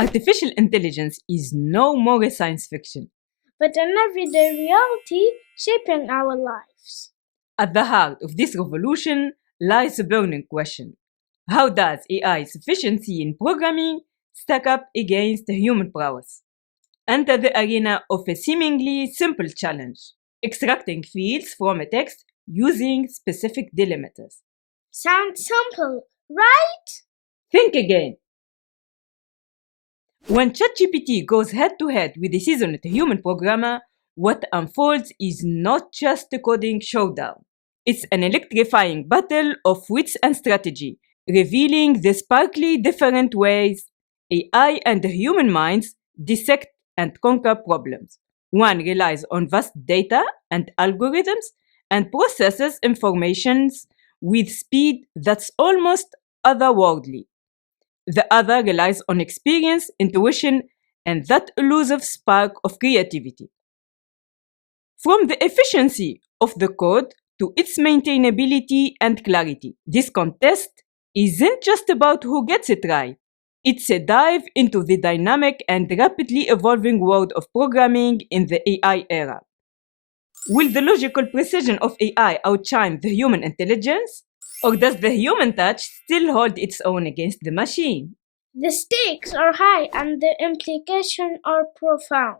Artificial intelligence is no more a science fiction. but an everyday reality shaping our lives. At the heart of this revolution lies a burning question. How does AI's efficiency in programming stack up against human prowess? Enter the arena of a seemingly simple challenge: extracting fields from a text using specific delimiters. Sounds simple, right? Think again. When ChatGPT goes head to head with a seasoned human programmer, what unfolds is not just a coding showdown. It's an electrifying battle of wits and strategy, revealing the sparkly different ways AI and the human minds dissect and conquer problems. One relies on vast data and algorithms and processes informations with speed that's almost otherworldly. The other relies on experience, intuition, and that elusive spark of creativity. From the efficiency of the code to its maintainability and clarity, this contest isn't just about who gets it right. It's a dive into the dynamic and rapidly evolving world of programming in the AI era. Will the logical precision of AI outshine the human intelligence? Or does the human touch still hold its own against the machine? The stakes are high and the implications are profound.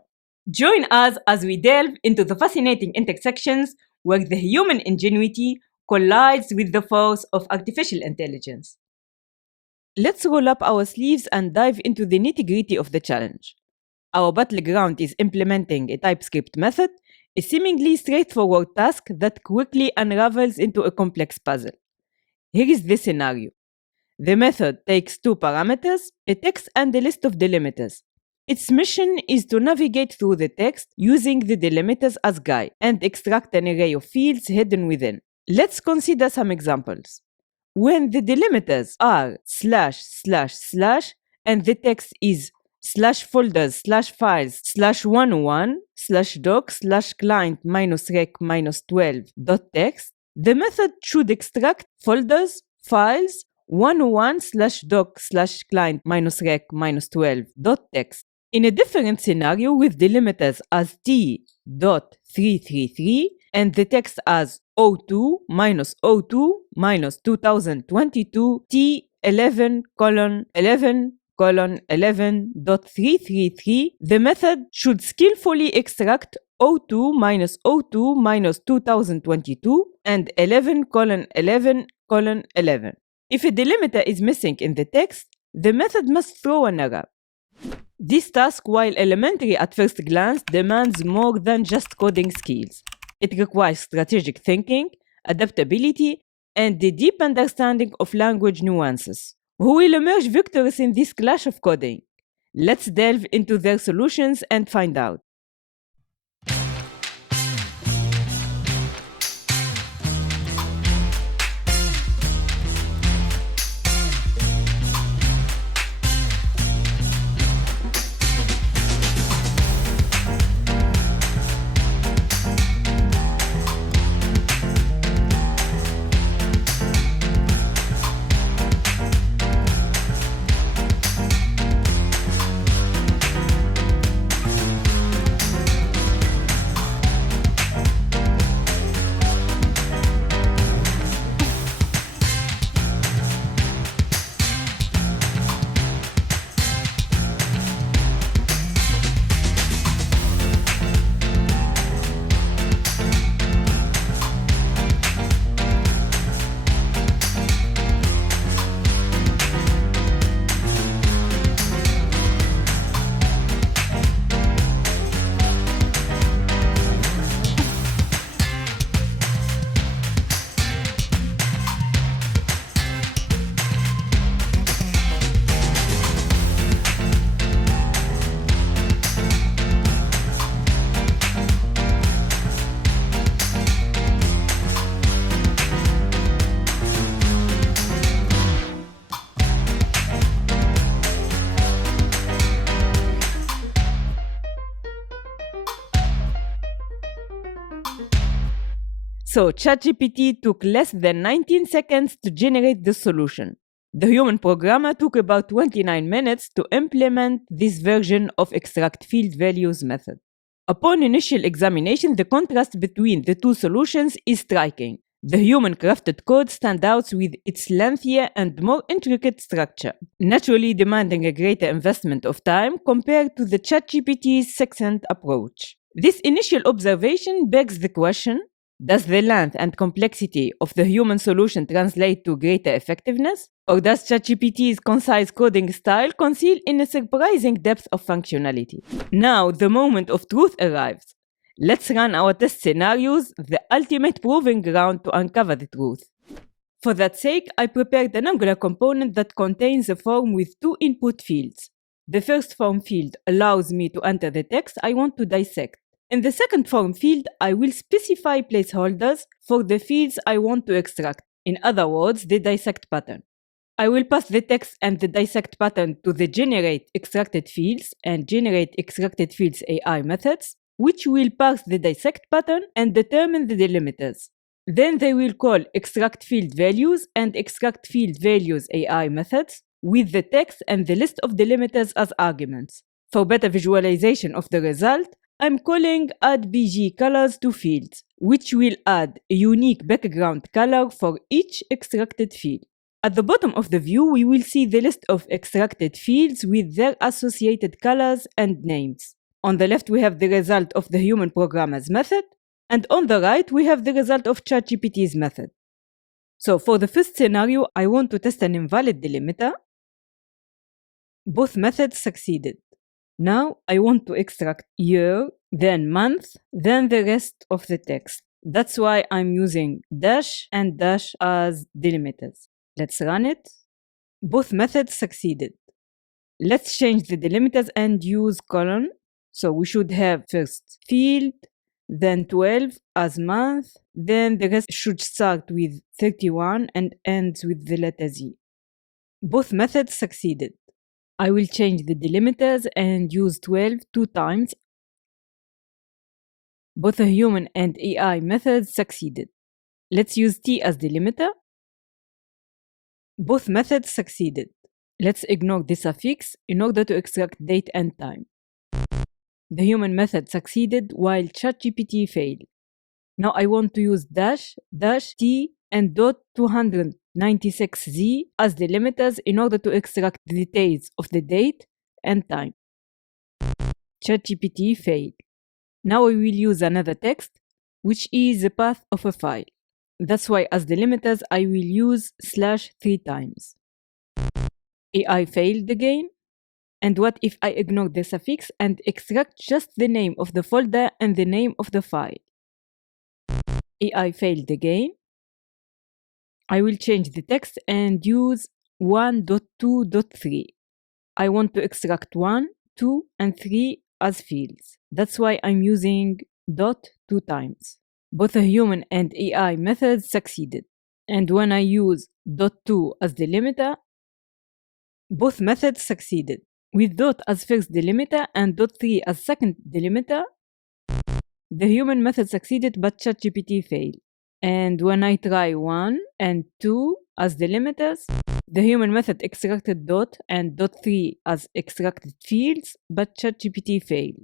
Join us as we delve into the fascinating intersections where the human ingenuity collides with the force of artificial intelligence. Let's roll up our sleeves and dive into the nitty-gritty of the challenge. Our battleground is implementing a TypeScript method, a seemingly straightforward task that quickly unravels into a complex puzzle. Here is the scenario. The method takes two parameters, a text and a list of delimiters. Its mission is to navigate through the text using the delimiters as guide and extract an array of fields hidden within. Let's consider some examples. When the delimiters are /// and the text is /folders/files/101/doc/client-rec-12.txt, the method should extract folders, files, 101/doc/client-rec-12.txt. In a different scenario with delimiters as t.333 and the text as O2-2022 T11:11:11.333, the method should skillfully extract O2-2022 and 11:11:11. If a delimiter is missing in the text, the method must throw an error. This task, while elementary at first glance, demands more than just coding skills. It requires strategic thinking, adaptability, and a deep understanding of language nuances. Who will emerge victorious in this clash of coding? Let's delve into their solutions and find out. So ChatGPT took less than 19 seconds to generate the solution. The human programmer took about 29 minutes to implement this version of extract field values method. Upon initial examination, the contrast between the two solutions is striking. The human-crafted code stands out with its lengthier and more intricate structure, naturally demanding a greater investment of time compared to the ChatGPT's succinct approach. This initial observation begs the question, does the length and complexity of the human solution translate to greater effectiveness? Or does ChatGPT's concise coding style conceal in a surprising depth of functionality? Now, the moment of truth arrives. Let's run our test scenarios, the ultimate proving ground to uncover the truth. For that sake, I prepared an Angular component that contains a form with two input fields. The first form field allows me to enter the text I want to dissect. In the second form field, I will specify placeholders for the fields I want to extract, in other words, the dissect pattern. I will pass the text and the dissect pattern to the generate extracted fields and generate extracted fields AI methods, which will parse the dissect pattern and determine the delimiters. Then they will call extract field values and extract field values AI methods with the text and the list of delimiters as arguments. For better visualization of the result, I'm calling add BG colors to fields, which will add a unique background color for each extracted field. At the bottom of the view, we will see the list of extracted fields with their associated colors and names. On the left, we have the result of the human programmer's method, and on the right, we have the result of ChatGPT's method. So for the first scenario, I want to test an invalid delimiter. Both methods succeeded. Now I want to extract year, then month, then the rest of the text. That's why I'm using dash and dash as delimiters. Let's run it. Both methods succeeded. Let's change the delimiters and use colon. So we should have first field, then 12 as month, then the rest should start with 31 and ends with the letter Z. Both methods succeeded. I will change the delimiters and use 12 two times. Both the human and AI methods succeeded. Let's use T as delimiter. Both methods succeeded. Let's ignore the suffix in order to extract date and time. The human method succeeded while ChatGPT failed. Now I want to use dash, dash, T, and dot 296Z as delimiters in order to extract the details of the date and time. ChatGPT failed. Now I will use another text, which is the path of a file. That's why as delimiters I will use slash 3 times. AI failed again. And what if I ignore the suffix and extract just the name of the folder and the name of the file? AI failed again. I will change the text and use 1.2.3. I want to extract 1, 2, and 3 as fields. That's why I'm using dot 2 times. Both the human and AI methods succeeded. And when I use dot 2 as delimiter, both methods succeeded. With dot as first delimiter and dot 3 as second delimiter, the human method succeeded but ChatGPT failed. And when I try 1 and 2 as delimiters, the human method extracted dot and dot 3 as extracted fields, but ChatGPT failed.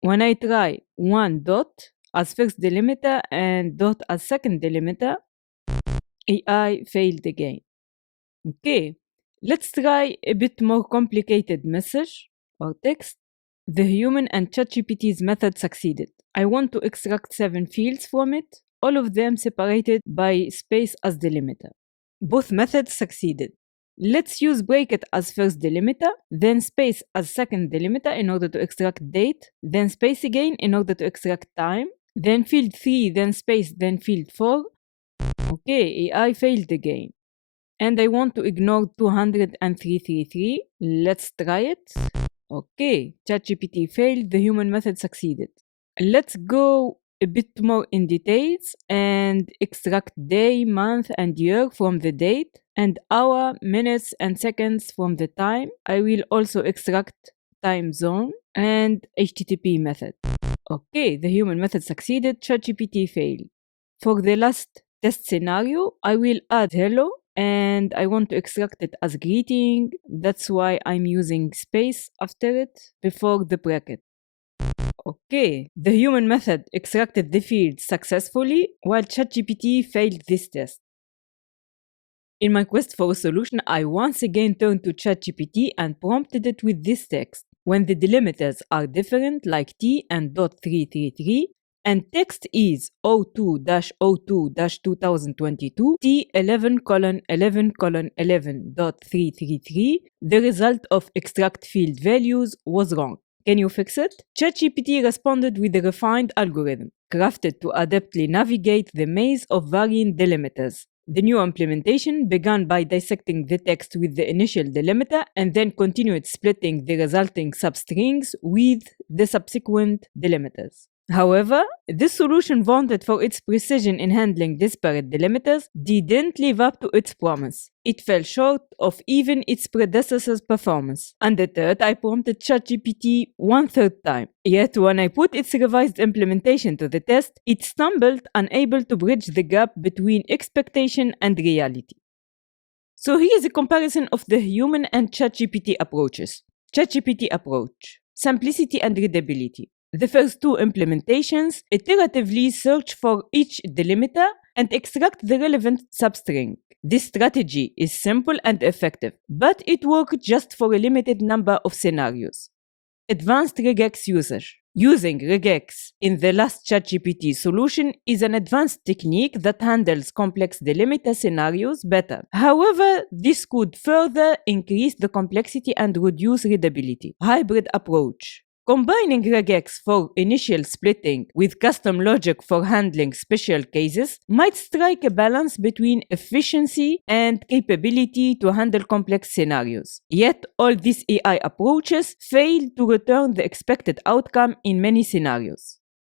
When I try 1 dot as first delimiter and dot as second delimiter, AI failed again. Okay, let's try a bit more complicated message or text. The human and ChatGPT's method succeeded. I want to extract 7 fields from it, all of them separated by space as delimiter. Both methods succeeded. Let's use bracket as first delimiter, then space as second delimiter in order to extract date, then space again in order to extract time, then field 3, then space, then field 4. Okay, AI failed again. And I want to ignore 20333. Let's try it. Okay, ChatGPT failed, the human method succeeded. Let's go a bit more in details and extract day, month, and year from the date, and hour, minutes, and seconds from the time. I will also extract time zone and HTTP method. Okay, the human method succeeded, ChatGPT failed. For the last test scenario, I will add hello and I want to extract it as greeting. That's why I'm using space after it before the bracket. Okay, the human method extracted the field successfully while ChatGPT failed this test. In my quest for a solution, I once again turned to ChatGPT and prompted it with this text. When the delimiters are different, like t and .333, and text is 02-02-2022 T11:11:11.333, the result of extract field values was wrong. Can you fix it? ChatGPT responded with a refined algorithm, crafted to adeptly navigate the maze of varying delimiters. The new implementation began by dissecting the text with the initial delimiter and then continued splitting the resulting substrings with the subsequent delimiters. However, this solution, vaunted for its precision in handling disparate delimiters, didn't live up to its promise. It fell short of even its predecessor's performance. Undeterred, I prompted ChatGPT one third time. Yet when I put its revised implementation to the test, it stumbled, unable to bridge the gap between expectation and reality. So here is a comparison of the human and ChatGPT approaches. ChatGPT approach: simplicity and readability. The first two implementations iteratively search for each delimiter and extract the relevant substring. This strategy is simple and effective, but it worked just for a limited number of scenarios. Advanced regex usage. Using regex in the last ChatGPT solution is an advanced technique that handles complex delimiter scenarios better. However, this could further increase the complexity and reduce readability. Hybrid approach. Combining regex for initial splitting with custom logic for handling special cases might strike a balance between efficiency and capability to handle complex scenarios. Yet, all these AI approaches fail to return the expected outcome in many scenarios.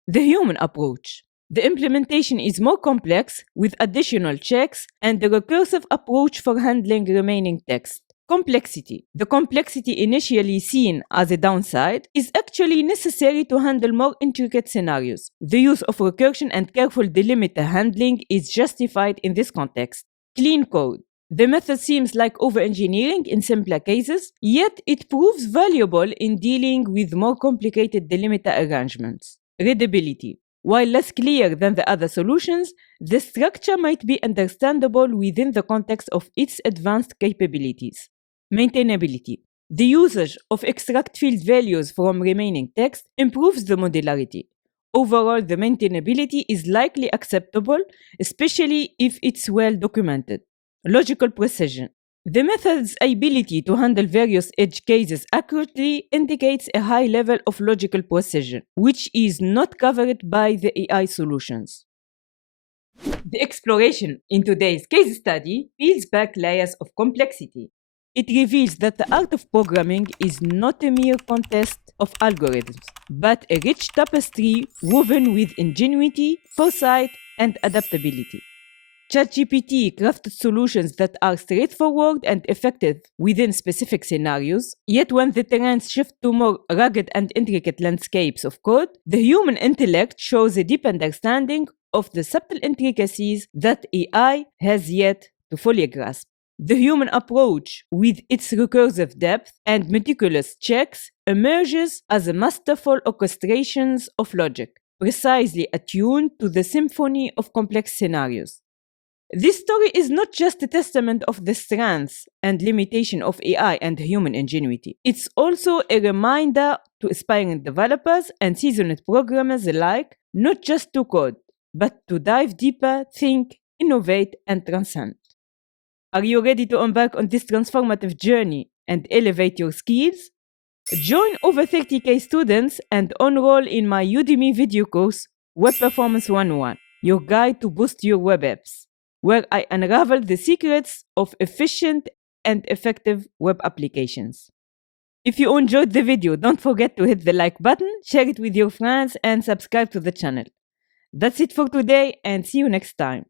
The human approach. The implementation is more complex with additional checks and a recursive approach for handling remaining text. Complexity. The complexity initially seen as a downside is actually necessary to handle more intricate scenarios. The use of recursion and careful delimiter handling is justified in this context. Clean code. The method seems like over-engineering in simpler cases, yet it proves valuable in dealing with more complicated delimiter arrangements. Readability. While less clear than the other solutions, the structure might be understandable within the context of its advanced capabilities. Maintainability. The usage of extract field values from remaining text improves the modularity. Overall, the maintainability is likely acceptable, especially if it's well documented. Logical precision. The method's ability to handle various edge cases accurately indicates a high level of logical precision, which is not covered by the AI solutions. The exploration in today's case study peels back layers of complexity. It reveals that the art of programming is not a mere contest of algorithms, but a rich tapestry woven with ingenuity, foresight, and adaptability. ChatGPT crafted solutions that are straightforward and effective within specific scenarios, yet when the terrains shift to more rugged and intricate landscapes of code, the human intellect shows a deep understanding of the subtle intricacies that AI has yet to fully grasp. The human approach, with its recursive depth and meticulous checks, emerges as a masterful orchestrations of logic, precisely attuned to the symphony of complex scenarios. This story is not just a testament of the strengths and limitation of AI and human ingenuity. It's also a reminder to aspiring developers and seasoned programmers alike, not just to code, but to dive deeper, think, innovate, and transcend. Are you ready to embark on this transformative journey and elevate your skills? Join over 30K students and enroll in my Udemy video course, Web Performance 101, your guide to boost your web apps, where I unravel the secrets of efficient and effective web applications. If you enjoyed the video, don't forget to hit the like button, share it with your friends, and subscribe to the channel. That's it for today, and see you next time.